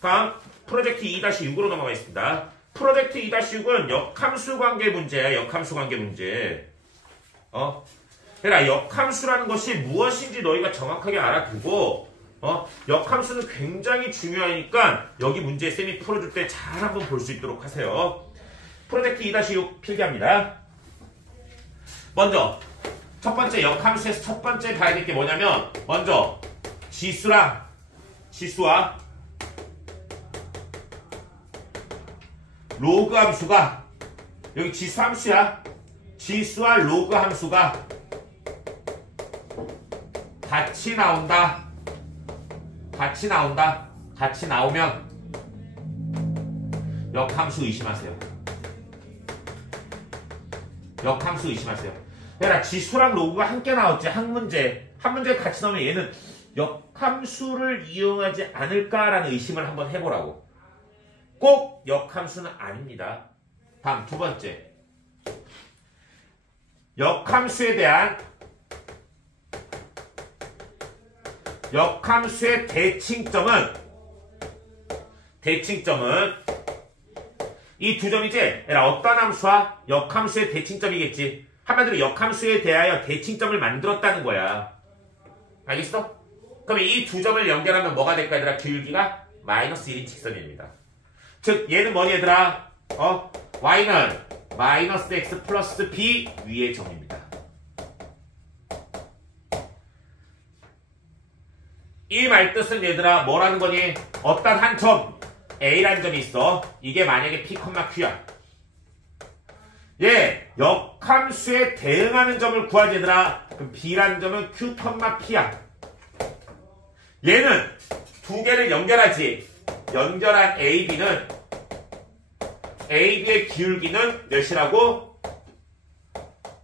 다음 프로젝트 2-6으로 넘어가겠습니다. 프로젝트 2-6은 역함수 관계 문제야. 역함수 관계 문제. 그러니까 역함수라는 것이 무엇인지 너희가 정확하게 알아두고 역함수는 굉장히 중요하니까 여기 문제 쌤이 풀어줄 때 잘 한번 볼 수 있도록 하세요. 프로젝트 2-6 필기합니다. 먼저 첫 번째 역함수에서 첫 번째 봐야 될 게 뭐냐면 먼저 지수와 로그 함수가 여기 지수 함수야. 지수와 로그 함수가 같이 나온다. 같이 나오면 역함수 의심하세요. 그러니까 지수랑 로그가 함께 나왔지. 한 문제 같이 나오면 얘는 역함수를 이용하지 않을까라는 의심을 한번 해보라고. 꼭 역함수는 아닙니다. 다음 두 번째. 역함수에 대한 역함수의 대칭점은 이 두 점이지. 어떤 함수와 역함수의 대칭점이겠지. 한마디로 역함수에 대하여 대칭점을 만들었다는 거야. 알겠어? 그럼 이 두 점을 연결하면 뭐가 될까 얘들아? 기울기가 -1인 직선입니다. 즉 얘는 뭐니 얘들아? y는 -x 플러스 b 위의 점입니다. 이 말뜻은 얘들아 뭐라는 거니? 어떤 한 점 A라는 점이 있어. 이게 만약에 P, Q야. 얘 역함수에 대응하는 점을 구하지 얘들아. 그럼 B라는 점은 Q, P야. 얘는 두 개를 연결하지. 연결한 AB는 AB의 기울기는 몇이라고?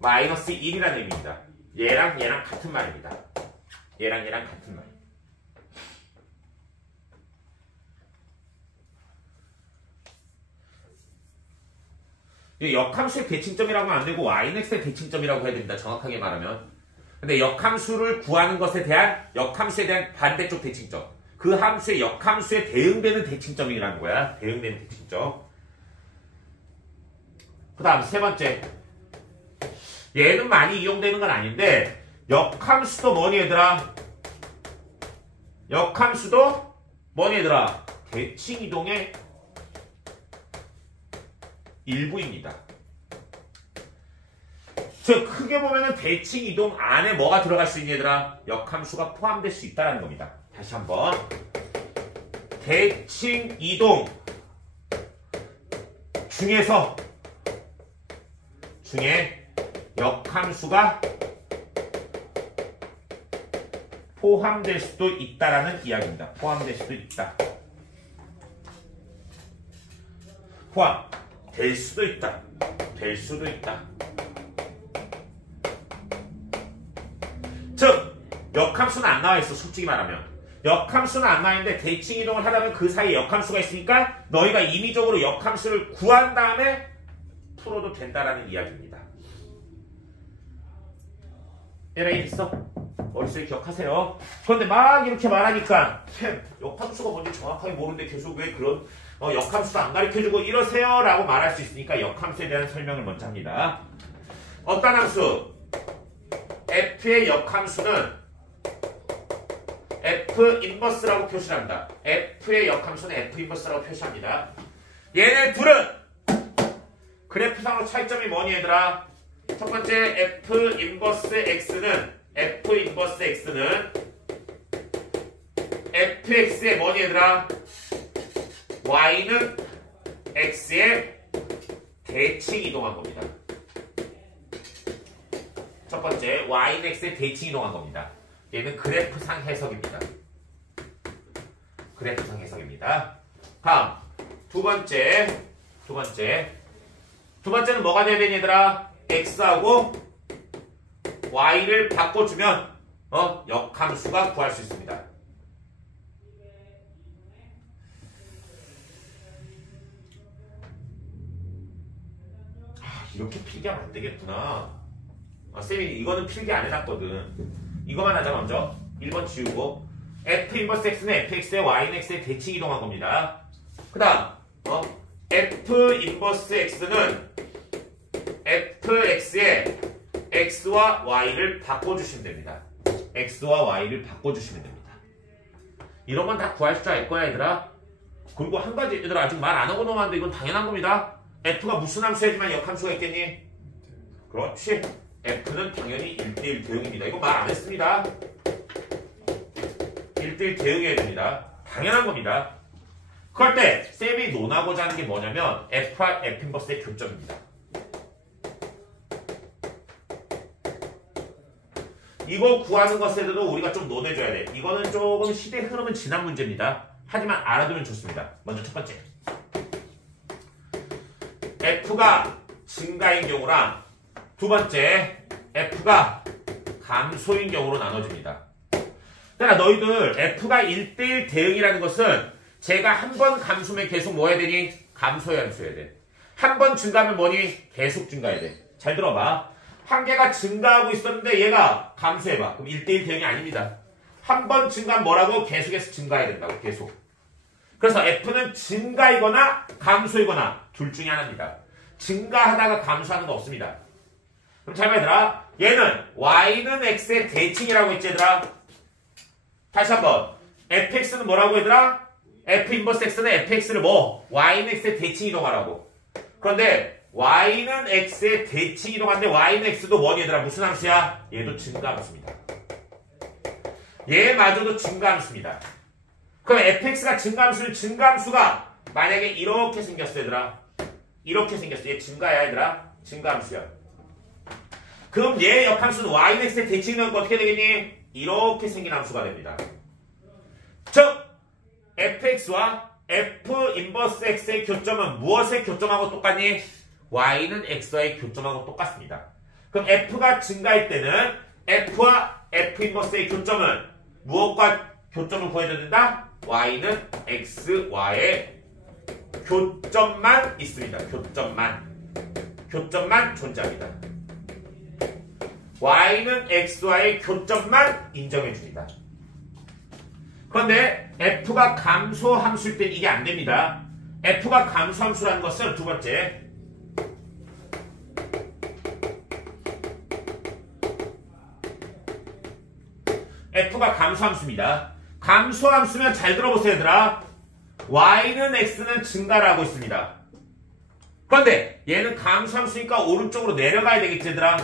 -1이라는 의미입니다. 얘랑 같은 말입니다. 얘랑 같은 말. 역함수의 대칭점이라고 하면 안 되고 yx의 대칭점이라고 해야 됩니다. 정확하게 말하면. 근데 역함수를 구하는 것에 대한 역함수에 대한 반대쪽 대칭점. 그 함수의 역함수에 대응되는 대칭점이라는 거야. 대응되는 대칭점. 그 다음 세 번째. 얘는 많이 이용되는 건 아닌데 역함수도 뭐니 얘들아? 역함수도 뭐니 얘들아? 대칭이동의 일부입니다. 즉 크게 보면은 대칭이동 안에 뭐가 들어갈 수 있니 얘들아? 역함수가 포함될 수 있다는 겁니다. 다시 한번. 대칭이동 중에 역함수가 포함될 수도 있다라는 이야기입니다. 포함될 수도 있다. 될 수도 있다. 될 수도 있다. 즉 역함수는 안 나와 있어. 솔직히 말하면 역함수는 안 나와 있는데 대칭 이동을 하다 보면 그 사이에 역함수가 있으니까 너희가 임의적으로 역함수를 구한 다음에 풀어도 된다라는 이야기입니다. 얘네 있어? 머릿속에 기억하세요. 그런데 막 이렇게 말하니까 역함수가 뭔지 정확하게 모르는데 계속 왜 그런 역함수도 안 가르쳐주고 이러세요 라고 말할 수 있으니까 역함수에 대한 설명을 먼저 합니다. 어떤 함수? f의 역함수는 f 인버스라고 표시합니다. f의 역함수는 f 인버스라고 표시합니다. 얘네 둘은 그래프상으로 차이점이 뭐니 얘들아? 첫 번째 f 인버스 x는 fx의 뭐니 얘들아? y는 x의 대칭 이동한 겁니다. 첫 번째 y는 x의 대칭 이동한 겁니다. 얘는 그래프상 해석입니다. 그래프상 해석입니다. 다음 두 번째는 뭐가 돼야 되니 얘들아? x하고 y를 바꿔주면 역함수가 구할 수 있습니다. 이렇게 필기하면 안 되겠구나. 쌤이 이거는 필기 안 해놨거든. 이거만 하자. 먼저 1번 지우고 f 인버스 x는 fx의 y는 x의 대칭 이동한 겁니다. 그 다음 f 인버스 x는 fx의 x와 y를 바꿔주시면 됩니다. x와 y를 바꿔주시면 됩니다. 이런 건 다 구할 줄 알 거야 얘들아. 그리고 한 가지 얘들아 아직 말 안 하고 넘어갔는데 이건 당연한 겁니다. f가 무슨 함수야지만 역함수가 있겠니? 그렇지. f는 당연히 1대1 대응입니다. 이거 말 안 했습니다. 1대1 대응해야 됩니다. 당연한 겁니다. 그럴 때 쌤이 논하고자 하는 게 뭐냐면 f와 f 인버스의 교점입니다. 이거 구하는 것에도 우리가 좀 논해줘야 돼. 이거는 조금 시대 흐름은 지난 문제입니다. 하지만 알아두면 좋습니다. 먼저 첫 번째. f가 증가인 경우랑 두 번째 f가 감소인 경우로 나눠집니다. 그러니까 너희들 f가 1대1 대응이라는 것은 제가 한 번 감소면 계속 뭐 해야 되니? 감소해야 돼. 한 번 증가하면 뭐니? 계속 증가해야 돼. 잘 들어봐. 한 개가 증가하고 있었는데 얘가 감소해봐. 그럼 1대1 대응이 아닙니다. 한 번 증가하면 뭐라고? 계속해서 증가해야 된다고. 계속. 그래서 f는 증가이거나 감소이거나 둘 중에 하나입니다. 증가하다가 감소하는 거 없습니다. 그럼 잘 봐야들아. 얘는 y는 x의 대칭이라고 했지 얘들아. 다시 한번. fx는 뭐라고 얘들아? f 인버스 x는 fx를 뭐? y는 x의 대칭 이동하라고. 그런데 y는 x의 대칭 이동하는데 y는 x도 뭐니 얘들아? 무슨 함수야? 얘도 증가함수입니다. 얘마저도 증가함수입니다. 그럼 fx가 증가함수는 증가함수가 만약에 이렇게 생겼어 얘들아. 이렇게 생겼어. 얘 증가야 얘들아. 증가함수야. 그럼 얘 역함수는 y는 x의 대칭 이동하는 거 어떻게 되겠니? 이렇게 생긴 함수가 됩니다. 즉 fx와 f 인버스 x의 교점은 무엇의 교점하고 똑같니? y는 x와의 교점하고 똑같습니다. 그럼 f가 증가할 때는 f와 f 인버스의 교점은 무엇과 교점을 구해줘야 된다? y는 x와의 교점만 있습니다. 교점만 존재합니다. y는 x와의 교점만 인정해줍니다. 그런데 f가 감소함수일 땐 이게 안 됩니다. f가 감소함수라는 것은 두 번째 f가 감소함수입니다. 감소함수면 잘 들어보세요 얘들아. y는 x는 증가를 하고 있습니다. 그런데 얘는 감소함수니까 오른쪽으로 내려가야 되겠지 얘들아.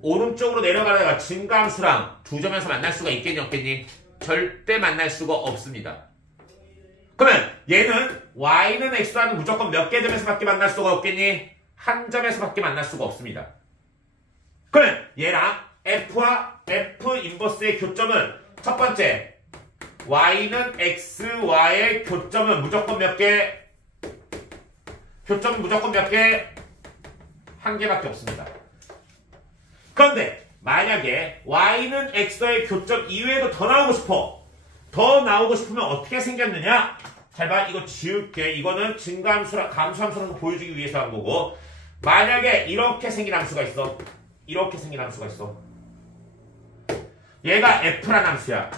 오른쪽으로 내려가다가 증가함수랑 두 점에서 만날 수가 있겠니 없겠니? 절대 만날 수가 없습니다. 그러면 얘는 y는 x와는 무조건 몇 개 점에서밖에 만날 수가 없겠니? 한 점에서밖에 만날 수가 없습니다. 그러면 얘랑 f와 f 인버스의 교점은 첫 번째 y는 x와의 교점은 무조건 몇 개? 교점은 무조건 몇 개? 한 개밖에 없습니다. 그런데 만약에 y는 x와의 교점 이외에도 더 나오고 싶어. 더 나오고 싶으면 어떻게 생겼느냐? 잘 봐. 이거 지울게. 이거는 증가함수랑 감소함수라는 거 보여주기 위해서 한 거고. 만약에 이렇게 생긴 함수가 있어. 이렇게 생긴 함수가 있어. 얘가 f란 함수야.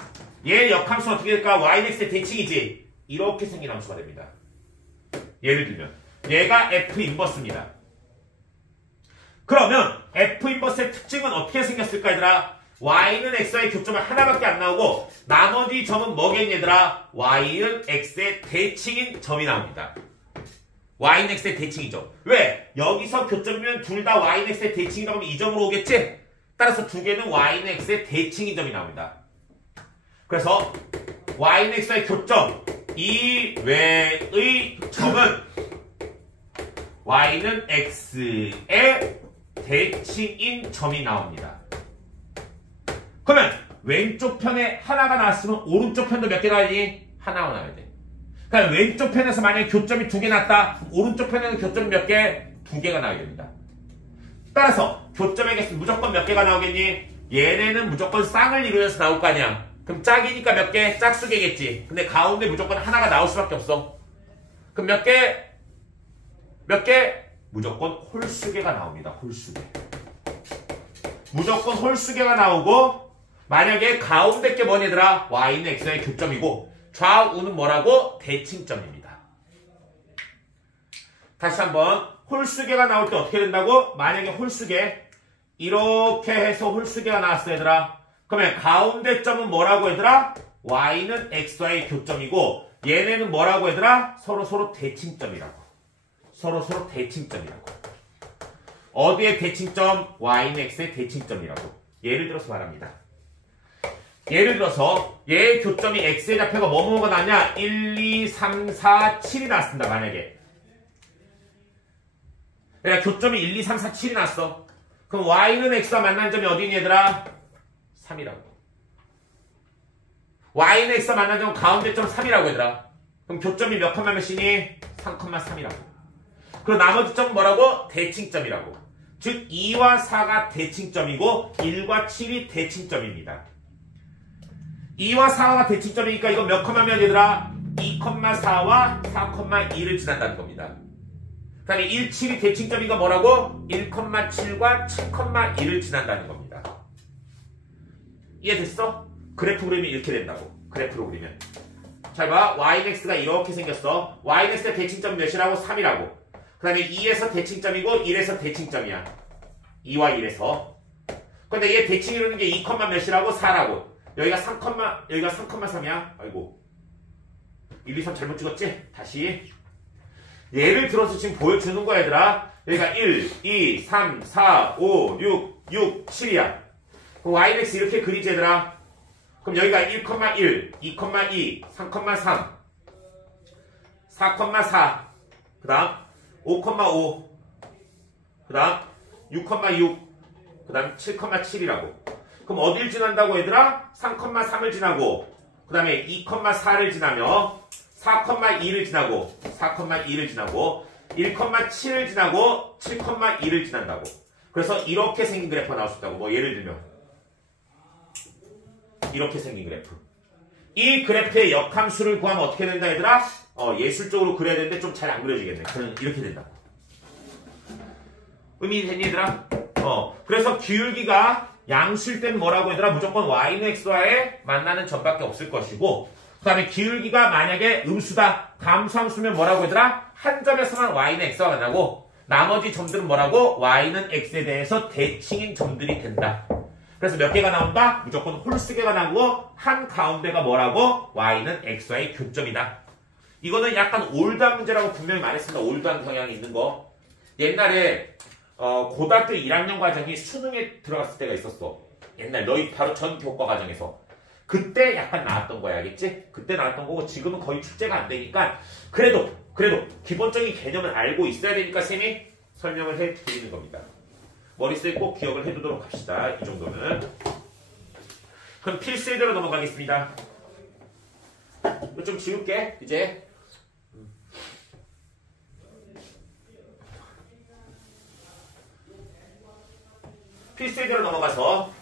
얘 역함수는 어떻게 될까? y는 x의 대칭이지. 이렇게 생긴 함수가 됩니다. 예를 들면 얘가 f 인버스입니다. 그러면 f 인버스의 특징은 어떻게 생겼을까 얘들아? y는 x와의 교점은 하나밖에 안 나오고 나머지 점은 뭐겠니 얘들아? y는 x의 대칭인 점이 나옵니다. y는 x의 대칭이죠. 왜? 여기서 교점이면 둘 다 y는 x의 대칭이라고 하면 이 점으로 오겠지? 따라서 두 개는 y는 x의 대칭인 점이 나옵니다. 그래서 y는 x와의 교점 이외의 점은 y는 x의 대칭인 점이 나옵니다. 그러면 왼쪽 편에 하나가 나왔으면 오른쪽 편도 몇 개 나와야지? 하나가 나와야 돼. 그러니까 왼쪽 편에서 만약에 교점이 두 개 났다. 오른쪽 편에는 교점이 몇 개? 두 개가 나와야 됩니다. 따라서 교점의 개수 무조건 몇 개가 나오겠니? 얘네는 무조건 쌍을 이루면서 나올 거 아니야. 그럼 짝이니까 몇 개? 짝수개겠지. 근데 가운데 무조건 하나가 나올 수밖에 없어. 그럼 몇 개? 몇 개? 무조건 홀수개가 나옵니다. 홀수개. 무조건 홀수개가 나오고 만약에 가운데 게 뭐니 얘들아? y는 x의 교점이고 좌우는 뭐라고? 대칭점입니다. 다시 한번 홀수계가 나올 때 어떻게 된다고? 만약에 홀수계 이렇게 해서 홀수계가 나왔어 얘들아. 그러면 가운데 점은 뭐라고 얘들아? y는 x와의 교점이고 얘네는 뭐라고 얘들아? 서로 대칭점이라고. 서로 대칭점이라고. 어디의 대칭점? y는 x의 대칭점이라고. 예를 들어서 말합니다. 예를 들어서 얘의 교점이 x의 좌표가 뭐뭐가 나냐? 1, 2, 3, 4, 7이 나왔습니다. 만약에. 그러니까 교점이 1, 2, 3, 4, 7이 났어. 그럼 y는 x와 만난 점이 어디니 얘들아? 3이라고. y는 x와 만난 점은 가운데 점 3이라고 얘들아. 그럼 교점이 몇 컴마 몇이니? 3,3이라고. 그리고 나머지 점은 뭐라고? 대칭점이라고. 즉 2와 4가 대칭점이고 1과 7이 대칭점입니다. 2와 4가 대칭점이니까 이거 몇 컴마면 얘들아? 2,4와 4,2를 지난다는 겁니다. 그 다음에 1, 7이 대칭점이가 뭐라고? 1,7과 7,2를 지난다는 겁니다. 이해됐어? 그래프 그리면 이렇게 된다고. 그래프로 그리면. 잘 봐. yx가 이렇게 생겼어. yx의 대칭점 몇이라고? 3이라고. 그 다음에 2에서 대칭점이고 1에서 대칭점이야. 2와 1에서. 근데 얘 대칭 이루는 게 2, 몇이라고? 4라고. 여기가 3,3이야. 아이고. 1, 2, 3 잘못 찍었지? 다시. 예를 들어서 지금 보여주는 거야 얘들아. 여기가 1, 2, 3, 4, 5, 6, 7이야. 그럼 yx 이렇게 그리지 얘들아. 그럼 여기가 1,1, 2,2, 3,3, 4,4, 그 다음 5,5, 그 다음 6,6, 그 다음 7,7이라고. 그럼 어딜 지난다고 얘들아? 3,3을 지나고 그 다음에 2,4를 지나며 4,2를 지나고 4,2를 지나고 1,7을 지나고 7,2를 지난다고. 그래서 이렇게 생긴 그래프가 나올 수 있다고. 뭐 예를 들면 이렇게 생긴 그래프. 이 그래프의 역함수를 구하면 어떻게 된다 얘들아? 예술적으로 그려야 되는데 좀 잘 안 그려지겠네. 그럼 이렇게 된다. 의미 되니 얘들아? 그래서 기울기가 양수일 때는 뭐라고 얘들아? 무조건 y는 x와의 만나는 점밖에 없을 것이고 그 다음에 기울기가 만약에 음수다. 감수함수면 뭐라고 얘들아? 한 점에서만 y는 x와 만나고 나머지 점들은 뭐라고? y는 x에 대해서 대칭인 점들이 된다. 그래서 몇 개가 나온다? 무조건 홀수개가 나오고 한 가운데가 뭐라고? y는 x와의 교점이다. 이거는 약간 올드한 문제라고 분명히 말했습니다. 올드한 경향이 있는 거. 옛날에 고등학교 1학년 과정이 수능에 들어갔을 때가 있었어. 옛날 너희 바로 전 교과 과정에서. 그때 약간 나왔던 거야. 알겠지? 그때 나왔던 거고 지금은 거의 출제가 안 되니까 그래도 기본적인 개념을 알고 있어야 되니까 쌤이 설명을 해드리는 겁니다. 머릿속에 꼭 기억을 해두도록 합시다. 이 정도는. 그럼 필수예대로 넘어가겠습니다. 이거 좀 지울게. 이제. 필수예대로 넘어가서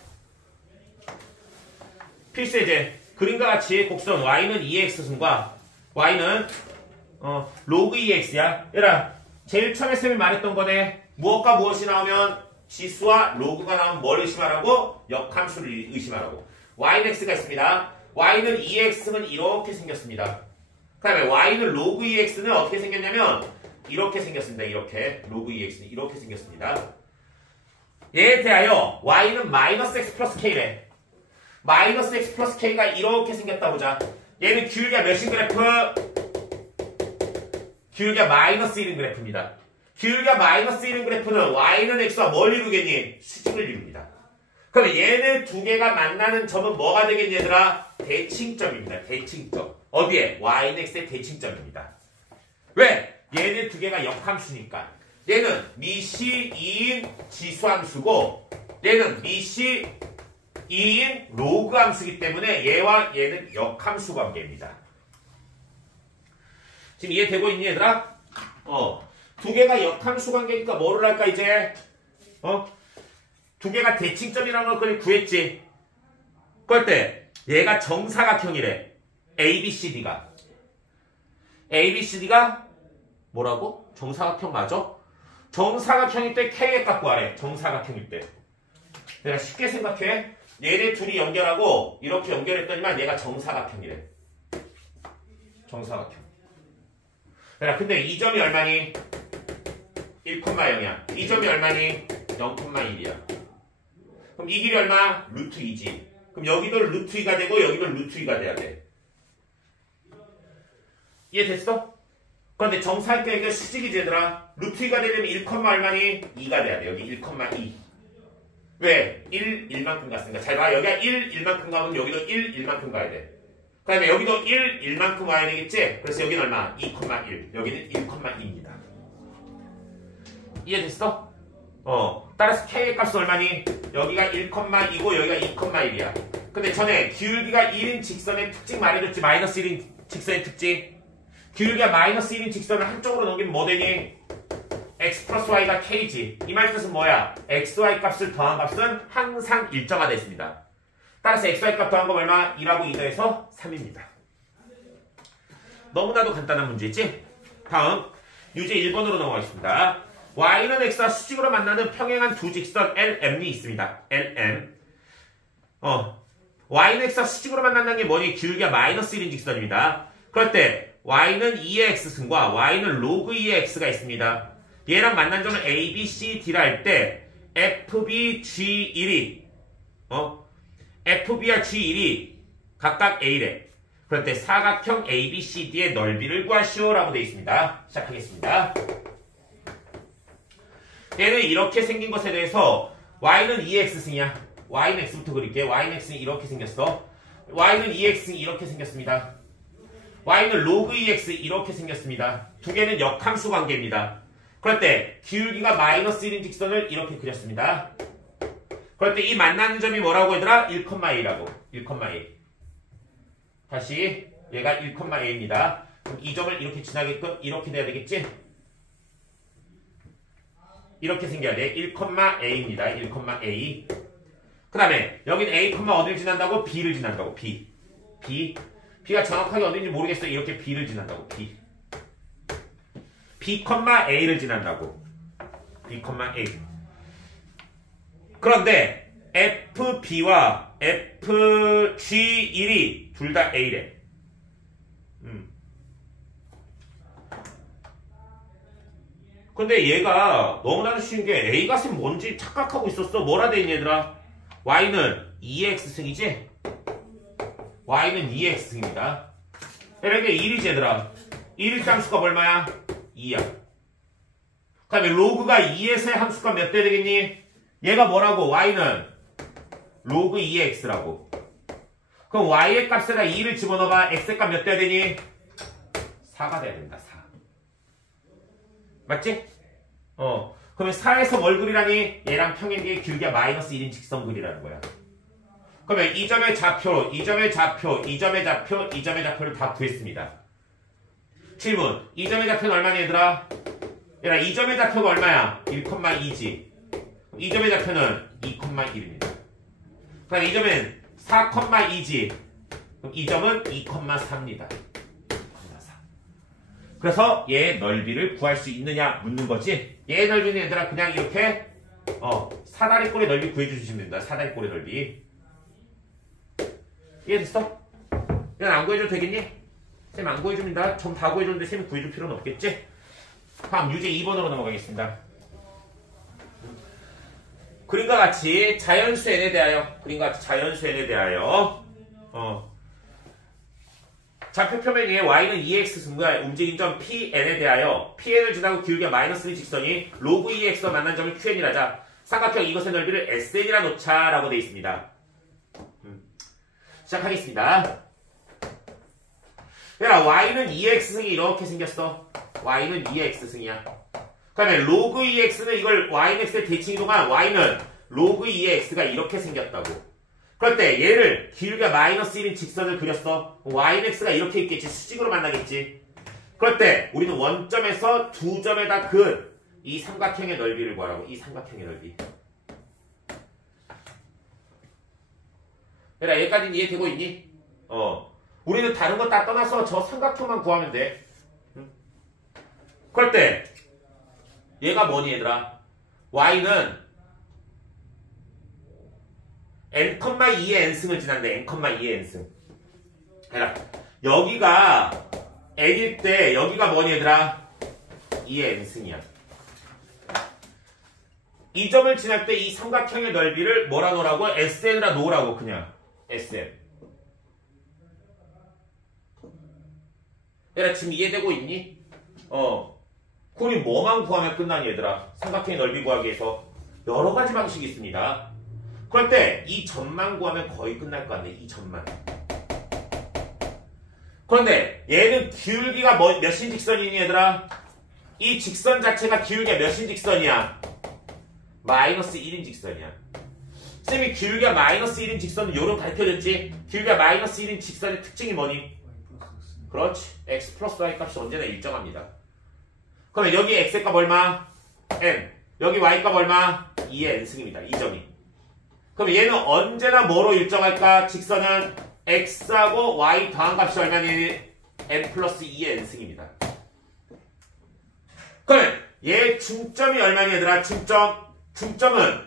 필수예제. 그림과 같이 곡선 y는 2x승과 y는 로그 2x야. 얘들아 제일 처음에 쌤이 말했던 거네. 무엇과 무엇이 나오면 지수와 로그가 나오면 뭘 의심하라고? 역함수를 의심하라고. y는 x가 있습니다. y는 2x는 이렇게 생겼습니다. 그 다음에 y는 로그 2x는 어떻게 생겼냐면 이렇게 생겼습니다. 이렇게. 로그 2x는 이렇게 생겼습니다. 얘에 대하여 y는 마이너스 x 플러스 k래. 마이너스 x 플러스 k가 이렇게 생겼다 보자. 얘는 기울기가 몇인 그래프? 기울기가 마이너스 1인 그래프입니다. 기울기가 마이너스 1인 그래프는 y는 x와 뭘 이루겠니? 수직을 이룹니다. 그럼 얘네 두 개가 만나는 점은 뭐가 되겠니 얘들아? 대칭점입니다. 대칭점. 어디에? y는 x의 대칭점입니다. 왜? 얘네 두 개가 역함수니까. 얘는 미시 2인 지수함수고 얘는 미시 2인 로그 함수이기 때문에 얘와 얘는 역함수 관계입니다. 지금 이해되고 있니 얘들아? 두 개가 역함수 관계니까 뭐를 할까 이제? 두 개가 대칭점이라는 걸 구했지. 그럴 때 얘가 정사각형이래. ABCD가. ABCD가 뭐라고? 정사각형 맞아? 정사각형일 때 K에 갖고 하래. 정사각형일 때. 내가 쉽게 생각해. 얘네 둘이 연결하고 이렇게 연결했더니만 얘가 정사각형이래. 정사각형. 야, 근데 이 점이 얼마니? 1,0이야. 이 점이 얼마니? 0,1이야. 그럼 이 길이 얼마? 루트 2지. 그럼 여기도 루트 2가 되고 여기도 루트 2가 돼야 돼. 이해됐어? 그런데 정사각형의 수직이지 얘들아. 루트 2가 되려면 1, 얼마니? 2가 돼야 돼. 여기 1,2. 왜? 1, 1만큼 갔으니까. 잘 봐. 여기가 1, 1만큼 가면 여기도 1, 1만큼 가야 돼. 그 다음에 여기도 1, 1만큼 와야 되겠지? 그래서 여기는 얼마? 2,1. 여기는 1,2입니다. 이해됐어? 따라서 K의 값은 얼마니? 여기가 1,2고 여기가 2,1이야. 근데 전에 기울기가 1인 직선의 특징 말해줬지? 마이너스 1인 직선의 특징. 기울기가 마이너스 1인 직선을 한쪽으로 넘기면 뭐 되니? x 플러스 y가 k지. 이 말 뜻은 뭐야? x, y 값을 더한 값은 항상 일정하다 했습니다. 따라서 x, y 값 더한 거 얼마? 1하고 2 더해서 3입니다. 너무나도 간단한 문제지? 다음 유제 1번으로 넘어가겠습니다. y는 x와 수직으로 만나는 평행한 두 직선 LM이 있습니다. LM. y는 x와 수직으로 만난다는 게 뭐니? 기울기가 마이너스 1인 직선입니다. 그럴 때 y는 2의 x승과 y는 로그 2의 x가 있습니다. 얘랑 만난 점을 A, B, C, D라 할 때 FB, G1이 FB와 G1이 각각 A래. 그럴 때 사각형 ABCD의 넓이를 구하시오 라고 되어 있습니다. 시작하겠습니다. 얘는 이렇게 생긴 것에 대해서 y는 2x승이야. y는 x부터 그릴게. y는 x는 이렇게 생겼어. y는 2x승이 이렇게 생겼습니다. y는 로그 2x 이렇게 생겼습니다. 두 개는 역함수 관계입니다. 그럴 때 기울기가 마이너스 1인 직선을 이렇게 그렸습니다. 그럴 때 이 만나는 점이 뭐라고 얘들아? 1,a라고. 1,a. 다시 얘가 1,a입니다. 그럼 이 점을 이렇게 지나게끔 이렇게 돼야 되겠지? 이렇게 생겨야 돼. 1,a입니다. 1,a. 그 다음에 여긴 a, 어디를 지난다고? b를 지난다고. b가 정확하게 어딘지 모르겠어. 이렇게 b를 지난다고. b,a를 지난다고. b,a. 그런데 fb와 fg1이 둘 다 a래. 근데 얘가 너무나도 쉬운 게 a값이 뭔지 착각하고 있었어. 뭐라 돼 있니 얘들아? y는 2x승이지? y는 2x승입니다. 이렇게 1이지 얘들아. 1일 때 함수가 얼마야? 2야. 그 다음에 로그가 2에서의 함수가 몇 대 되겠니? 얘가 뭐라고? y는 로그 2의 x라고. 그럼 y의 값에다 2를 집어넣어봐. x의 값 몇 대 되니? 4가 돼야 된다. 4. 맞지? 그러면 4에서 뭘 그리라니? 얘랑 평행의 기울기가 마이너스 1인 직선 그리라는 거야. 그러면 이 점의 좌표, 이 점의 좌표, 이 점의 좌표, 이 점의 좌표를 다 구했습니다. 질문. 이 점의 좌표는 얼마니 얘들아? 얘들아 이 점의 좌표가 얼마야? 1,2지. 이 점의 좌표는 2,1입니다. 그 다음에 이 점은 4,2지. 그럼 이 점은 2,4입니다. 그래서 얘의 넓이를 구할 수 있느냐 묻는 거지. 얘의 넓이는 얘들아 그냥 이렇게 사다리꼴의 넓이 구해주시면 됩니다. 사다리꼴의 넓이. 이해됐어? 그냥 안 구해줘도 되겠니? 쌤 안 구해줍니다. 전 다 구해줬는데 쌤이 구해줄 필요는 없겠지? 다음 유제 2번으로 넘어가겠습니다. 그림과 같이 자연수 n에 대하여 좌표 표면 위에 y는 2x승과 움직인 점 pn에 대하여 pn을 지나고 기울기가 마이너스 1 직선이 로그 2x와 만난 점을 qn이라자 삼각형 이것의 넓이를 sn이라 놓자 라고 되어 있습니다. 시작하겠습니다. 얘들아 y는 2x승이 이렇게 생겼어. y는 2x승이야. 그 다음에 로그 2x는 이걸 y는 x의 대칭이동안 y는 로그 2의 x가 이렇게 생겼다고. 그럴 때 얘를 기울기가 마이너스 1인 직선을 그렸어. y는 x가 이렇게 있겠지. 수직으로 만나겠지. 그럴 때 우리는 원점에서 두 점에다 그은 이 삼각형의 넓이를 구하라고. 이 삼각형의 넓이. 얘들아 여기까지는 이해되고 있니? 우리는 다른 거 다 떠나서 저 삼각형만 구하면 돼. 그럴 때 얘가 뭐니 얘들아? y는 n,2의 n승을 지난데 n,2의 n승. 해라. 여기가 n일 때 여기가 뭐니 얘들아? 2의 n승이야. 이 점을 지날 때 이 삼각형의 넓이를 뭐라 놓으라고? SN이라 놓으라고 그냥. SN. 얘들아 지금 이해되고 있니? 우리 뭐만 구하면 끝나니 얘들아? 삼각형의 넓이 구하기 위해서 여러 가지 방식이 있습니다. 그럴 때 이 점만 구하면 거의 끝날 거 아니야? 이 점만. 그런데 얘는 기울기가 몇인 직선이니 얘들아? 이 직선 자체가 기울기가 몇인 직선이야? 마이너스 1인 직선이야. 쌤이 기울기가 마이너스 1인 직선은 요런 가르쳐줬지? 기울기가 마이너스 1인 직선의 특징이 뭐니? 그렇지. x 플러스 y 값이 언제나 일정합니다. 그러면 여기 x의 값 얼마? n. 여기 y 값 얼마? 2의 n승입니다. 이 점이. 그럼 얘는 언제나 뭐로 일정할까? 직선은 x하고 y 더한 값이 얼마니? n 플러스 2의 n승입니다. 그러면 얘 중점이 얼마니 얘들아? 중점은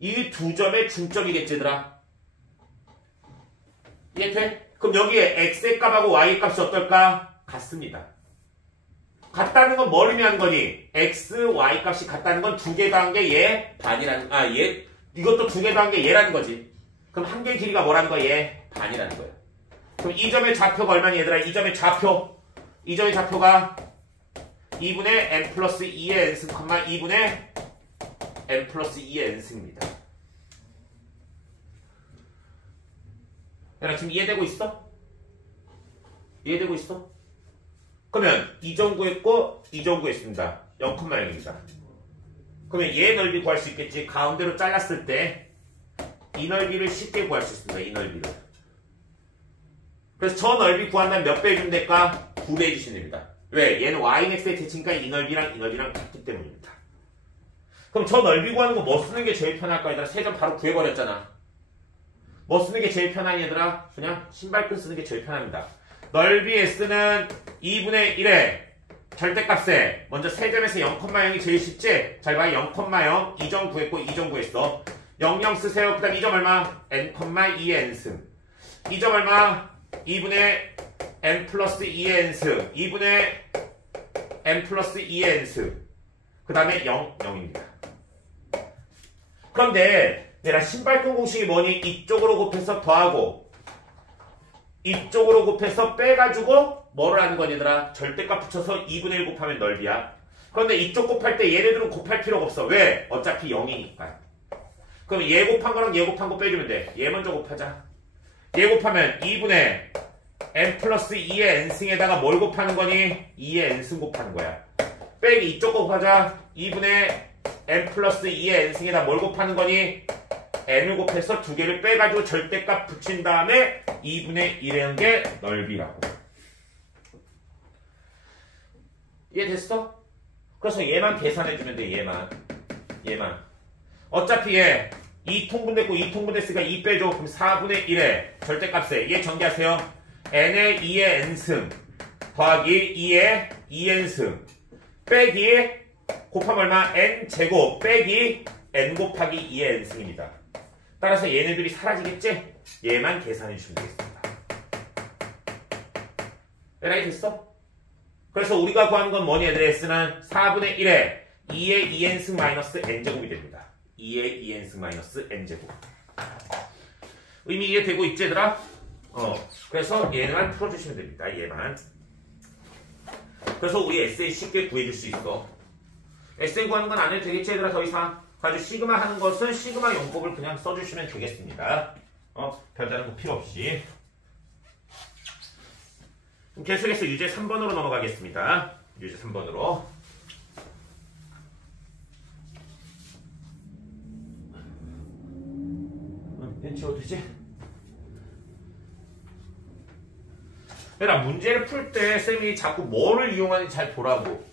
이 두 점의 중점이겠지 얘들아? 이해돼? 그럼 여기에 x의 값하고 y의 값이 어떨까? 같습니다. 같다는 건 뭘 의미하는 거니? x, y 값이 같다는 건 두 개 더한 게 얘 반이라는, 얘, 이것도 두 개 더한 게 얘라는 거지. 그럼 한 개의 길이가 뭐라는 거야? 얘 반이라는 거야. 그럼 이 점의 좌표가 얼마니 얘들아? 이 점의 좌표가 2분의 n 플러스 2의 n승, 2분의 n 플러스 2의 n승입니다. 얘들아 지금 이해되고 있어? 이해되고 있어? 그러면 이 점 구했고 이 점 구했습니다. 0,0입니다. 그러면 얘 넓이 구할 수 있겠지. 가운데로 잘랐을 때 이 넓이를 쉽게 구할 수 있습니다. 이 넓이를. 그래서 저 넓이 구한다면 몇 배 해주면 될까? 9배 해주시면 됩니다. 왜? 얘는 yx의 대칭과 이 넓이랑 같기 때문입니다. 그럼 저 넓이 구하는 거 뭐 쓰는 게 제일 편할까? 얘들아 세 점 바로 구해버렸잖아. 뭐 쓰는 게 제일 편하니 얘들아? 그냥 신발끈 쓰는 게 제일 편합니다. 넓이 S는 2분의 1의 절대값에 먼저 세 점에서 0,0이 제일 쉽지? 잘 봐. 0,0 이 점 구했고 이 점 구했어. 00 쓰세요. 그 다음 이 점 얼마? n,2의 n승. 이 점 얼마? 2분의 n 플러스 2의 n승. 2분의 n 플러스 2의 n승. 그 다음에 0입니다. 그런데 내가 신발끈 공식이 뭐니? 이쪽으로 곱해서 더하고 이쪽으로 곱해서 빼가지고 뭐를 하는 거니 얘들아? 절대값 붙여서 2분의 1 곱하면 넓이야. 그런데 이쪽 곱할 때 얘네들은 곱할 필요가 없어. 왜? 어차피 0이니까. 그럼 얘 곱한 거랑 얘 곱한 거 빼주면 돼. 얘 먼저 곱하자. 얘 곱하면 2분의 n 플러스 2의 n승에다가 뭘 곱하는 거니? 2의 n승 곱하는 거야. 빼기 이쪽 거 곱하자. 2분의 n 플러스 2의 n승에다 뭘 곱하는 거니? n을 곱해서 두 개를 빼가지고 절대값 붙인 다음에 2분의 1이라는 게 넓이라고. 이해됐어? 그래서 얘만 계산해주면 돼. 얘만. 어차피 얘 2통분됐고 2통분됐으니까 2 빼줘. 그럼 4분의 1에 절대값에 얘 전개하세요. n의 2의 n승 더하기 2의 2n승 빼기 곱하면 얼마? n제곱 빼기 n 곱하기 2의 n승입니다. 따라서 얘네들이 사라지겠지? 얘만 계산해 주시면 되겠습니다. 이해가 됐어? 그래서 우리가 구하는 건 뭐니 얘들아? S는 4분의 1에 2의 2n승 마이너스 n제곱이 됩니다. 2의 2n승 마이너스 n제곱. 의미 이해되고 있지 얘들아? 그래서 얘만 풀어주시면 됩니다. 얘만. 그래서 우리 SN 쉽게 구해줄 수 있어. SN 구하는 건 안 해도 되겠지 얘들아? 더 이상. 가지고 시그마 하는 것은 시그마 용법을 그냥 써주시면 되겠습니다. 별다른 거 필요 없이. 그럼 계속해서 유제 3번으로 넘어가겠습니다. 유제 3번으로. 벤치 어디지? 얘들아 문제를 풀 때 쌤이 자꾸 뭐를 이용하는지 잘 보라고.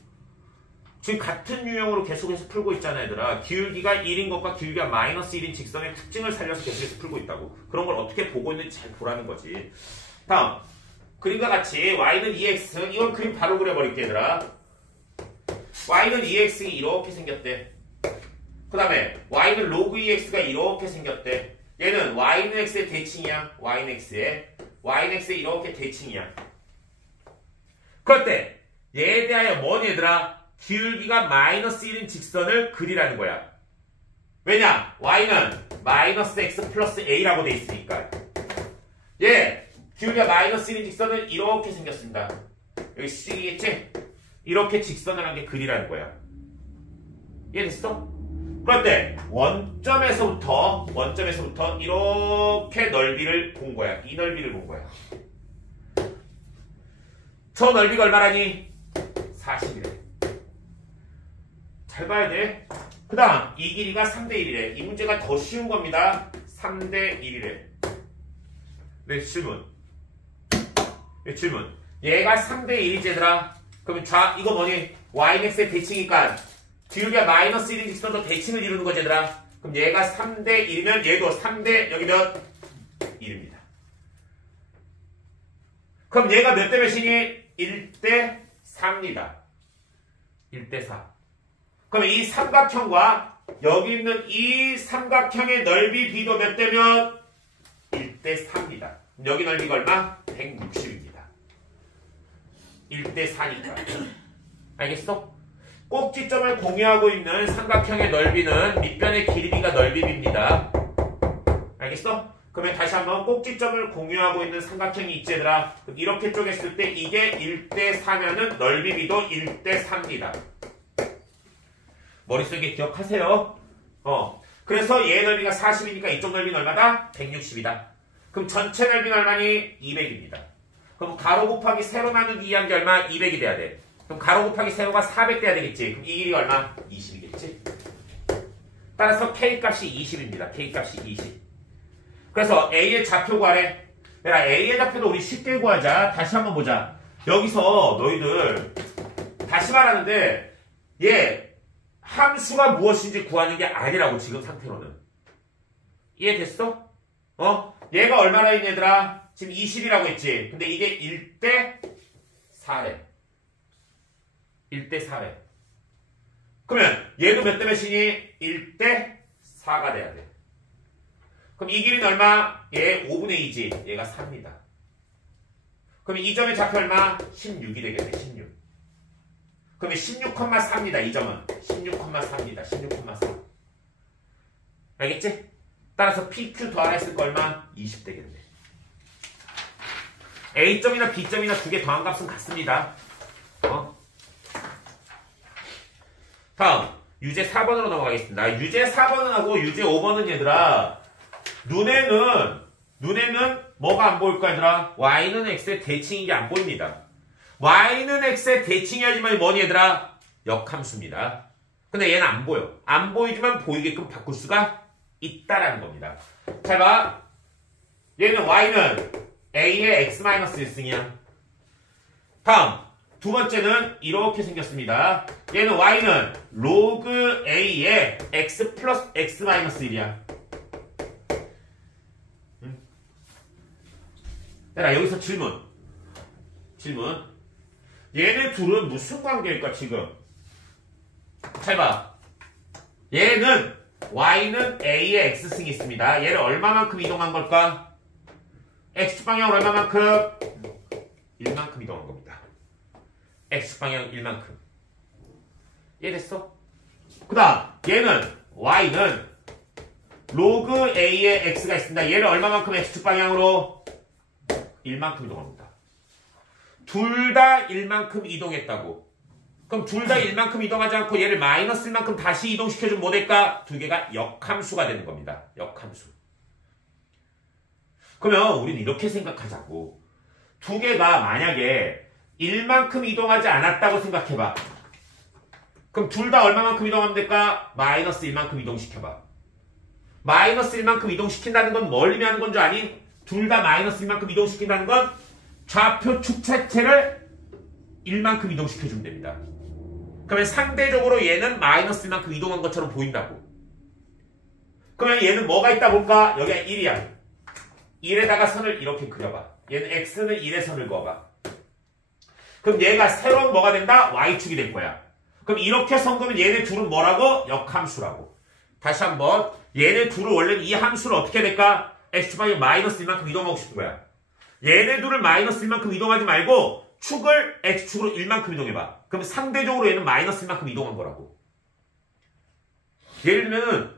지금 같은 유형으로 계속해서 풀고 있잖아 얘들아. 기울기가 1인 것과 기울기가 마이너스 1인 직선의 특징을 살려서 계속해서 풀고 있다고. 그런 걸 어떻게 보고 있는지 잘 보라는 거지. 다음 그림과 같이 y는 2x. 이건 그림 바로 그려버릴게 얘들아. y는 2x가 이렇게 생겼대. 그 다음에 y는 로그 2x가 이렇게 생겼대. 얘는 y는 x의 대칭이야. y는 x의 이렇게 대칭이야. 그럴 때 얘에 대하여 뭐니 얘들아? 기울기가 마이너스 1인 직선을 그리라는 거야. 왜냐? y는 마이너스 x 플러스 a라고 돼 있으니까. 예, 기울기가 마이너스 1인 직선은 이렇게 생겼습니다. 여기 C겠지? 이렇게 직선을 한 게 그리라는 거야. 이해됐어? 그럴 때 원점에서부터 이렇게 넓이를 본 거야. 이 넓이를 본 거야. 저 넓이가 얼마라니? 40이래. 잘 봐야 돼. 그 다음 이 길이가 3대 1이래. 이 문제가 더 쉬운 겁니다. 3대 1이래. 네, 질문. 얘가 3대 1이제더라. 그러면 이거 뭐니? y는 x의 대칭이니까 기울기가 마이너스 1인 직선도 대칭을 이루는 거제더라. 그럼 얘가 3대 1이면 얘도 3대 여기 몇? 1입니다. 그럼 얘가 몇 대 몇이니? 1대 4입니다. 1대 4. 그럼 이 삼각형과 여기 있는 이 삼각형의 넓이 비도 몇 대 몇? 1대 4입니다. 여기 넓이가 얼마? 160입니다. 1대 4니까. 알겠어? 꼭지점을 공유하고 있는 삼각형의 넓이는 밑변의 길이가 넓이입니다. 알겠어? 그러면 다시 한번 꼭지점을 공유하고 있는 삼각형이 있지 얘들아. 그럼 이렇게 쪼갰을 때 이게 1대 4면은 넓이 비도 1대 4입니다. 머릿속에 기억하세요. 그래서 얘 넓이가 40이니까 이쪽 넓이는 얼마다? 160이다. 그럼 전체 넓이는 얼마니? 200입니다. 그럼 가로 곱하기 세로 나누기 2한 게 얼마? 200이 돼야 돼. 그럼 가로 곱하기 세로가 400 돼야 되겠지. 그럼 이 길이가 얼마? 20이겠지. 따라서 K값이 20입니다. K값이 20. 그래서 A의 좌표 구하래. 내가 A의 좌표도 우리 쉽게 구하자. 다시 한번 보자. 여기서 너희들 다시 말하는데 얘 함수가 무엇인지 구하는 게 아니라고 지금 상태로는. 이해됐어? 얘가 얼마나 있니 얘들아? 지금 20이라고 했지. 근데 이게 1대 4래. 1대 4래. 그러면 얘도 몇 대 몇이니? 1대 4가 돼야 돼. 그럼 이 길이는 얼마? 얘 5분의 2지. 얘가 4입니다. 그럼 이 점의 좌표 얼마? 16이 되겠네. 16. 그러면 16,4입니다. 이 점은. 16,4입니다. 16,4. 알겠지? 따라서 PQ 더하라 했을 거 얼마? 20 되겠네. A점이나 B점이나 두 개 더한 값은 같습니다. 다음 유제 4번으로 넘어가겠습니다. 유제 4번은 하고 유제 5번은 얘들아 눈에는 뭐가 안 보일까 얘들아? y는 x의 대칭인 게 안 보입니다. y는 x의 대칭이야지만 뭐니 얘들아? 역함수입니다. 근데 얘는 안 보여. 안 보이지만 보이게끔 바꿀 수가 있다라는 겁니다. 잘 봐. 얘는 y는 a의 x-1승이야. 다음 두 번째는 이렇게 생겼습니다. 얘는 y는 로그 a의 x 플러스 x-1이야. 자, 여기서 질문. 얘네 둘은 무슨 관계일까 지금? 잘 봐. 얘는 y는 a의 x승이 있습니다. 얘를 얼마만큼 이동한 걸까? x방향으로 얼마만큼? 1만큼 이동한 겁니다. x방향 1만큼. 이해됐어? 그 다음 얘는 y는 로그 a의 x가 있습니다. 얘를 얼마만큼 x축방향으로? 1만큼 이동합니다. 둘 다 1만큼 이동했다고. 그럼 둘 다 1만큼 이동하지 않고 얘를 마이너스 1만큼 다시 이동시켜주면 뭐 될까? 두 개가 역함수가 되는 겁니다. 역함수. 그러면 우리는 이렇게 생각하자고. 두 개가 만약에 1만큼 이동하지 않았다고 생각해봐. 그럼 둘 다 얼마만큼 이동하면 될까? 마이너스 1만큼 이동시켜봐. 마이너스 1만큼 이동시킨다는 건 뭘 의미하는 건 줄 아니? 둘 다 마이너스 1만큼 이동시킨다는 건 좌표 축 자체를 1만큼 이동시켜주면 됩니다. 그러면 상대적으로 얘는 마이너스 1만큼 이동한 것처럼 보인다고. 그러면 얘는 뭐가 있다 볼까? 여기가 1이야. 1에다가 선을 이렇게 그려봐. 얘는 x는 1의 선을 그어봐. 그럼 얘가 새로운 뭐가 된다? y축이 될 거야. 그럼 이렇게 선 그으면 얘네 둘은 뭐라고? 역함수라고. 다시 한번 얘네 둘을 원래는 이 함수를 어떻게 될까? x축방향 마이너스 1만큼 이동하고 싶은 거야. 얘네 둘을 마이너스 1만큼 이동하지 말고 축을 x축으로 1만큼 이동해봐. 그럼 상대적으로 얘는 마이너스 1만큼 이동한 거라고. 예를 들면은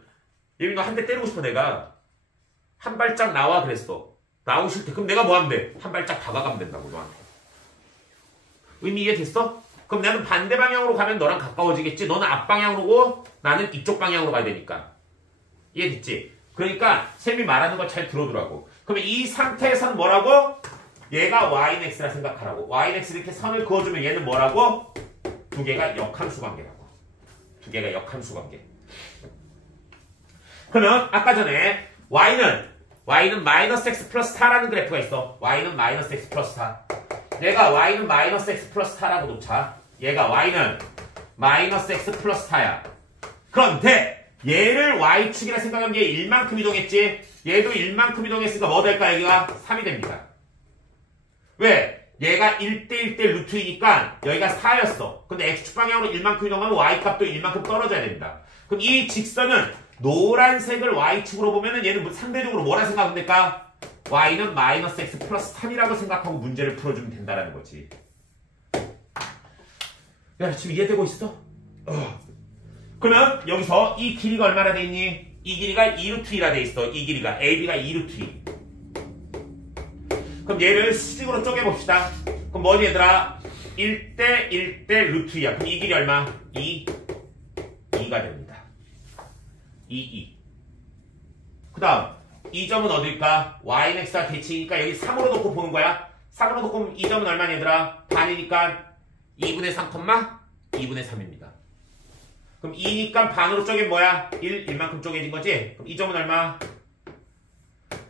예빈이 너 한 대 때리고 싶어. 내가 한 발짝 나와 그랬어. 나오고 싫대. 그럼 내가 뭐 하면 돼? 한 발짝 다가가면 된다고 너한테. 의미 이해됐어? 그럼 나는 반대 방향으로 가면 너랑 가까워지겠지. 너는 앞방향으로 오고 나는 이쪽 방향으로 가야 되니까. 이해됐지? 그러니까 쌤이 말하는 거 잘 들어두라고. 그러면 이 상태에서는 뭐라고? 얘가 y는 x라 생각하라고. y는 x 이렇게 선을 그어주면 얘는 뭐라고? 두 개가 역함수 관계라고. 두 개가 역함수 관계. 그러면 아까 전에 y는 마이너스 x 플러스 4라는 그래프가 있어. y는 마이너스 x 플러스 4. 내가 y는 마이너스 x 플러스 4라고 놓자. 얘가 y는 마이너스 x 플러스 4야. 그런데 얘를 y축이라 생각하면 얘 1만큼 이동했지. 얘도 1만큼 이동했으니까 뭐 될까? 여기가 3이 됩니다. 왜? 얘가 1대1대 루트이니까 여기가 4였어. 근데 x축 방향으로 1만큼 이동하면 y값도 1만큼 떨어져야 됩니다. 그럼 이 직선은 노란색을 y축으로 보면은 얘는 상대적으로 뭐라 생각하면 될까? y는 마이너스 x 플러스 3이라고 생각하고 문제를 풀어주면 된다라는 거지. 야, 지금 이해되고 있어? 그러면 여기서 이 길이가 얼마나 돼 있니? 이 길이가 2루트 2라 돼 있어. 이 길이가 AB가 2루트 2. 그럼 얘를 수직으로 쪼개봅시다. 그럼 뭐니 얘들아? 1대 1대 루트 2야. 그럼 이 길이 얼마? 2가 됩니다. 2. 그 다음 이 점은 어딜까? y는 x와 대칭이니까 여기 3으로 놓고 보는 거야. 3으로 놓고 보면 이 점은 얼마니 얘들아? 반이니까 2분의 3, 2분의 3입니다. 그럼 2니까 반으로 쪼개면 뭐야? 1만큼 쪼개진 거지? 그럼 이 점은 얼마?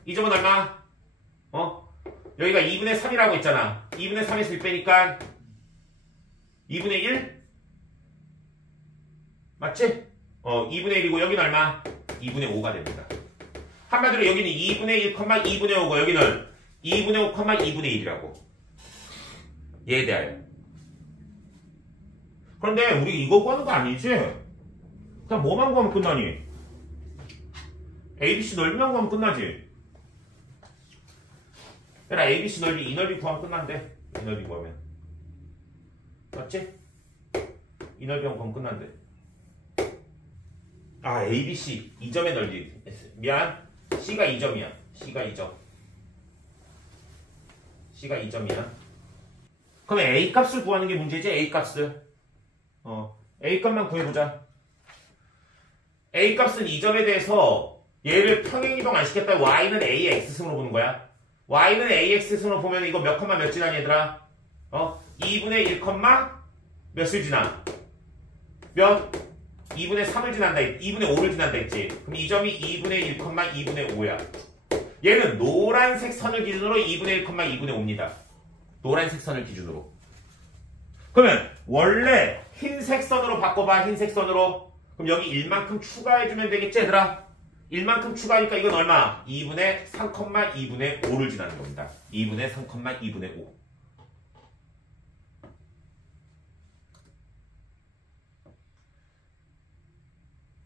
이 점은 얼마? 여기가 2분의 3이라고 했잖아. 2분의 3에서 1 빼니까 2분의 1? 맞지? 2분의 1이고 여기는 얼마? 2분의 5가 됩니다. 한마디로 여기는 2분의 1, 2분의 5고 여기는 2분의 5, 2분의 1이라고. 얘에 대하여. 그런데 우리 이거 구하는 거 아니지? 그냥 뭐만 구하면 끝나니? ABC 넓이만 구하면 끝나지? 얘들아 ABC 넓이, 이 넓이 구하면 끝난대. 이 넓이 구하면. 맞지? 이 넓이 구하면 끝난대. 아, ABC. 2점의 넓이. 미안. C가 2점이야. C가 2점. C가 2점이야. 그럼 A 값을 구하는 게 문제지? A 값을. A 값만 구해보자. A 값은 2점에 대해서 얘를 평행이동 안 시켰다. Y는 A의 X승으로 보는 거야. Y는 AX승으로 보면 이거 몇 컴마 몇 지나니 얘들아? 2분의 1 컴마 몇을 지나? 몇? 2분의 3을 지난다, 2분의 5를 지난다 했지. 그럼 이 점이 2분의 1, 2분의 5야. 얘는 노란색 선을 기준으로 2분의 1, 2분의 5입니다. 노란색 선을 기준으로. 그러면 원래 흰색 선으로 바꿔봐. 흰색 선으로. 그럼 여기 1만큼 추가해주면 되겠지 얘들아? 1만큼 추가하니까 이건 얼마? 2분의 3, 2분의 5를 지나는 겁니다. 2분의 3, 2분의 5.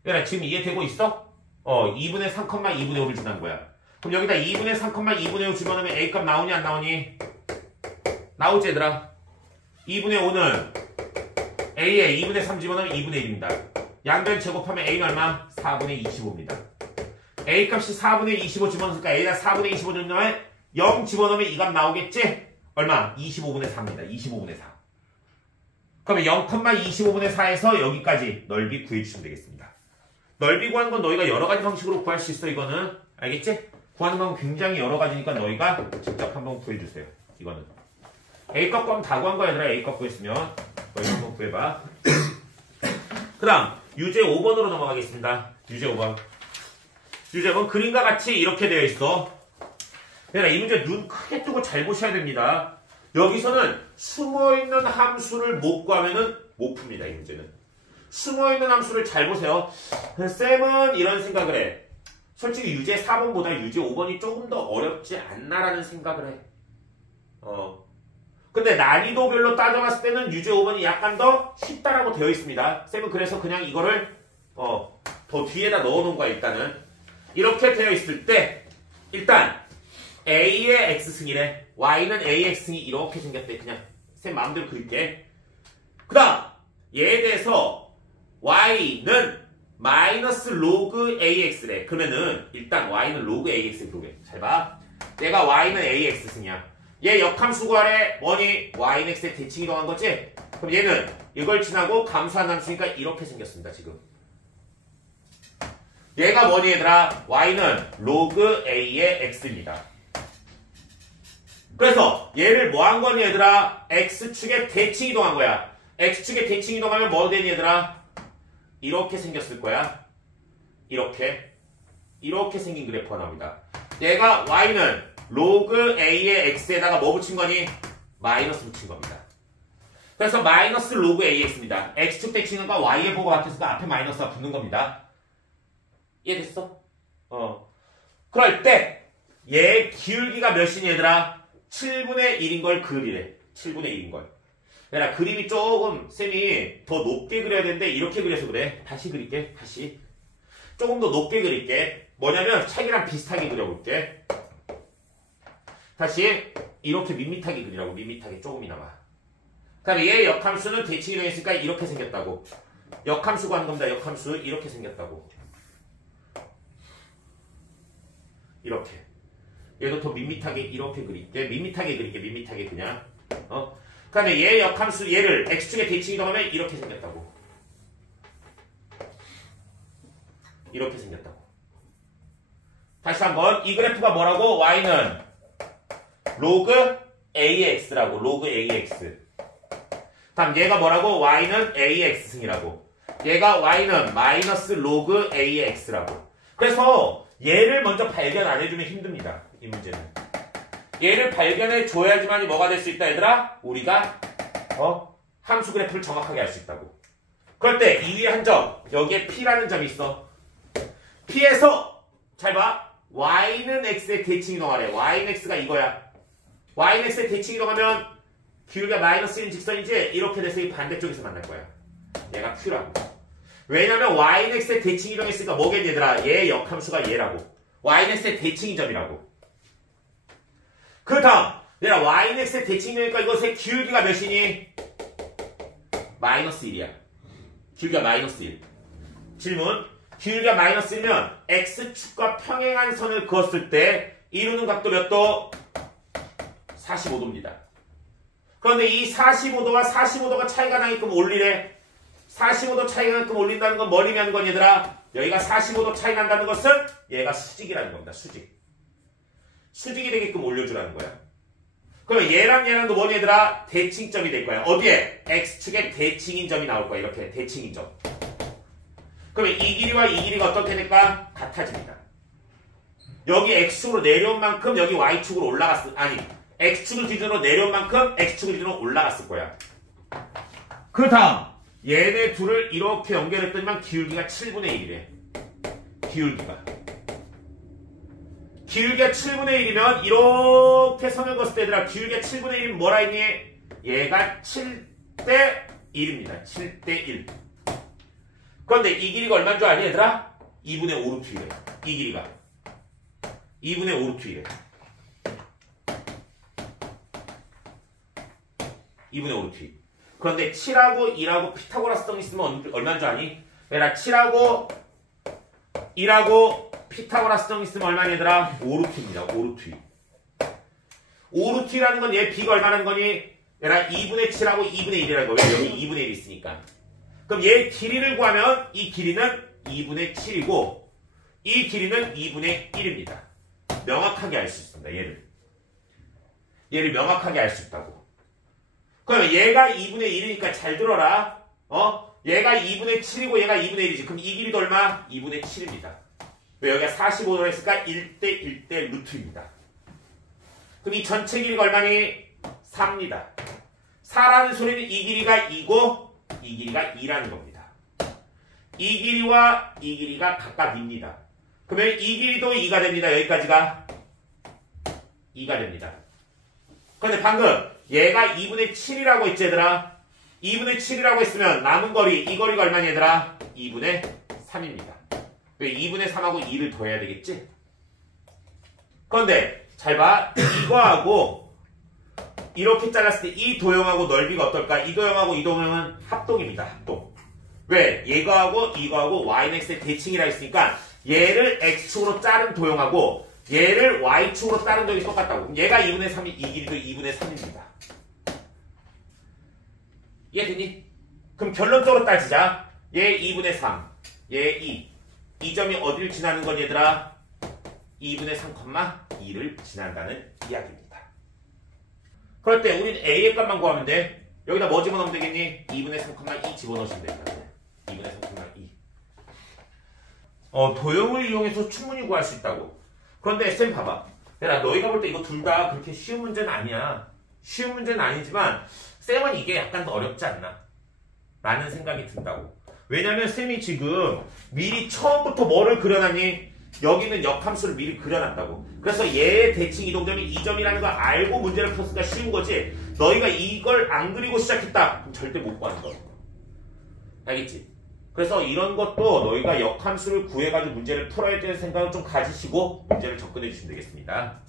얘들아 지금 이해되고 있어? 2분의 3, 2분의 5를 지난 거야. 그럼 여기다 2분의 3, 2분의 5 집어넣으면 A값 나오니 안 나오니? 나오지 얘들아? 2분의 5는 A에 2분의 3 집어넣으면 2분의 1입니다. 양변 제곱하면 A는 얼마? 4분의 25입니다. A값이 4분의 25 집어넣으니까 A가 4분의 25 집어넣으면 0 집어넣으면 이 값 나오겠지? 얼마? 25분의 4입니다. 25분의 4. 그러면 0,25분의 4에서 여기까지 넓이 구해주시면 되겠습니다. 넓이 구하는 건 너희가 여러 가지 방식으로 구할 수 있어, 이거는. 알겠지? 구하는 건 굉장히 여러 가지니까 너희가 직접 한번 구해주세요. 이거는. A값 구하면 다 구한 거야, 얘들아. A값 구했으면. 너희 한번 구해봐. 그 다음, 유제 5번으로 넘어가겠습니다. 유제 5번. 유제 5번 그림과 같이 이렇게 되어 있어. 얘들아, 이 문제 눈 크게 뜨고 잘 보셔야 됩니다. 여기서는 숨어있는 함수를 못 구하면은 못 풉니다, 이 문제는. 숨어있는 함수를 잘 보세요. 쌤은 이런 생각을 해. 솔직히 유제 4번보다 유제 5번이 조금 더 어렵지 않나라는 생각을 해. 근데 난이도별로 따져봤을 때는 유제 5번이 약간 더 쉽다라고 되어 있습니다. 쌤은 그래서 그냥 이거를 더 뒤에다 넣어놓은 거야 일단은. 이렇게 되어 있을 때 일단 A의 X승이래. Y는 A의 X승이 이렇게 생겼대. 그냥 쌤 마음대로 그릴게. 그 다음 얘에 대해서 Y는 마이너스 로그 AX래. 그러면은 일단 Y는 로그 AX 그러게. 잘 봐. 얘가 Y는 AX승이야. 얘 역함수 구하래. 뭐니? Y는 X에 대칭 이동한 거지? 그럼 얘는 이걸 지나고 감수한 함수니까 이렇게 생겼습니다. 지금. 얘가 뭐니 얘들아? Y는 로그 A의 X입니다. 그래서 얘를 뭐 한 거니 얘들아? X축에 대칭 이동한 거야. X축에 대칭 이동하면 뭐 되니 얘들아? 이렇게 생겼을 거야. 이렇게 생긴 그래프가 나옵니다. 얘가 Y는 로그 A의 X에다가 뭐 붙인 거니? 마이너스 붙인 겁니다. 그래서 마이너스 로그 AX입니다. X축 대칭과 Y의 보고 같아서 앞에 마이너스가 붙는 겁니다. 이해됐어? 그럴 때 얘 기울기가 몇이니 얘들아? 7분의 1인 걸 그리래. 7분의 1인 걸. 얘들아 그림이 조금 쌤이 더 높게 그려야 되는데 이렇게 그려서 그래. 다시 그릴게. 다시. 조금 더 높게 그릴게. 뭐냐면 책이랑 비슷하게 그려볼게. 다시 이렇게 밋밋하게 그리라고. 밋밋하게 조금이나마. 그 다음에 얘 역함수는 대칭이 되었으니까 이렇게 생겼다고. 역함수 구하는 겁니다. 역함수 이렇게 생겼다고. 이렇게. 얘도 더 밋밋하게 이렇게 그릴게. 밋밋하게 그릴게. 밋밋하게 그냥. 그 다음에 얘 역함수 얘를 X축에 대칭 이동하면 이렇게 생겼다고. 이렇게 생겼다고. 다시 한번 이 그래프가 뭐라고? Y는 로그 AX라고. 로그 AX. 다음 얘가 뭐라고? Y는 AX승이라고. 얘가 Y는 마이너스 로그 AX라고. 그래서 얘를 먼저 발견 안 해주면 힘듭니다. 이 문제는. 얘를 발견해 줘야지만이 뭐가 될 수 있다 얘들아? 우리가 함수 그래프를 정확하게 알 수 있다고. 그럴 때 이 위에 한 점, 여기에 P라는 점이 있어. P에서 잘 봐. Y는 X에 대칭 이동하래. Y는 X가 이거야. Y는 X에 대칭 이동하면 기울기가 마이너스 1인 직선이지? 이렇게 돼서 이 반대쪽에서 만날 거야. 얘가 Q라고. 왜냐면 Y는 X에 대칭 이동했으니까 뭐겠니 얘들아? 얘 역함수가 얘라고. Y는 X에 대칭 점이라고. 그 다음 얘들아 Y는 X에 대칭 이동이니까 이것의 기울기가 몇이니? 마이너스 1이야. 기울기가 마이너스 1. 질문. 기울기가 마이너스 1면 X축과 평행한 선을 그었을 때 이루는 각도 몇 도? 45도입니다. 그런데 이 45도와 45도가 차이가 나게끔 올리래. 45도 차이가 나게끔 올린다는 건 뭘 의미하는 건 얘들아? 여기가 45도 차이 난다는 것은 얘가 수직이라는 겁니다. 수직. 수직이 되게끔 올려주라는 거야. 그럼 얘랑 얘랑도 뭐니 얘들아? 대칭점이 될 거야. 어디에? X축에 대칭인 점이 나올 거야. 이렇게 대칭인 점. 그러면 이 길이와 이 길이가 어떻게 될까? 같아집니다. 여기 X축으로 내려온 만큼 여기 Y축으로 올라갔을, 아니 X축을 기준으로 내려온 만큼 X축을 기준으로 올라갔을 거야. 그 다음 얘네 둘을 이렇게 연결했더니만 기울기가 7분의 1이래. 기울기가 7분의 1이면 이렇게 선을 그었을 때 얘들아 기울기가 7분의 1이면 뭐라 했니? 얘가 7대 1입니다. 7대 1. 그런데 이 길이가 얼마인 줄 아니 얘들아? 2분의 5 루트이래. 이 길이가 2분의 5 루트이래. 2분의 5 루트. 그런데 7하고 1하고 피타고라스성 있으면 얼마인 줄 아니? 얘들아 7하고 1하고 피타고라스성 있으면 얼마니 얘들아? 5루트입니다. 5루트. 5루트라는 건 얘 B가 얼마라는 거니? 얘들아 2분의 7하고 2분의 1이라는 거야. 여기 2분의 1이 있으니까. 그럼 얘 길이를 구하면 이 길이는 2분의 7이고 이 길이는 2분의 1입니다. 명확하게 알 수 있습니다. 얘를 명확하게 알 수 있다고. 그러면 얘가 2분의 1이니까 잘 들어라. 얘가 2분의 7이고 얘가 2분의 1이지. 그럼 이 길이도 얼마? 2분의 7입니다. 왜 여기가 45도로 했을까? 1대 1대 루트입니다. 그럼 이 전체 길이가 얼마니? 4입니다. 4라는 소리는 이 길이가 2고 이 길이가 2라는 겁니다. 이 길이와 이 길이가 각각 2입니다. 그러면 이 길이도 2가 됩니다. 여기까지가 2가 됩니다. 그런데 방금 얘가 2분의 7이라고 했지 얘들아? 2분의 7이라고 했으면 남은 거리, 이 거리가 얼마니 얘들아? 2분의 3입니다. 왜 2분의 3하고 2를 더해야 되겠지? 그런데 잘 봐. 이거하고 이렇게 잘랐을 때 이 도형하고 넓이가 어떨까? 이 도형하고 이 도형은 합동입니다. 합동. 왜? 이거하고 y는 x의 대칭이라 했으니까 얘를 x축으로 자른 도형하고 얘를 y축으로 자른 도형이 똑같다고. 그럼 얘가 2분의 3이 이 길이도 2분의 3입니다. 이해되니? 그럼 결론적으로 따지자. 얘 2분의 3, 얘 2. 이 점이 어디를 지나는 건 얘들아? 2분의 3,2를 지난다는 이야기입니다. 그럴 때 우린 a의 값만 구하면 돼. 여기다 뭐 집어넣으면 되겠니? 2분의 3,2 집어넣으시면 됩니다. 2분의 3,2. 도형을 이용해서 충분히 구할 수 있다고. 그런데 쌤 봐봐. 얘들아 너희가 볼 때 이거 둘 다 그렇게 쉬운 문제는 아니야. 쉬운 문제는 아니지만 쌤은 이게 약간 어렵지 않나? 라는 생각이 든다고. 왜냐면 쌤이 지금 미리 처음부터 뭐를 그려놨니? 여기는 역함수를 미리 그려놨다고. 그래서 얘의 대칭 이동점이 2점이라는 걸 알고 문제를 풀었으니까 쉬운 거지. 너희가 이걸 안 그리고 시작했다. 그럼 절대 못 구하는 거야. 알겠지? 그래서 이런 것도 너희가 역함수를 구해가지고 문제를 풀어야 되는 생각을 좀 가지시고 문제를 접근해 주시면 되겠습니다.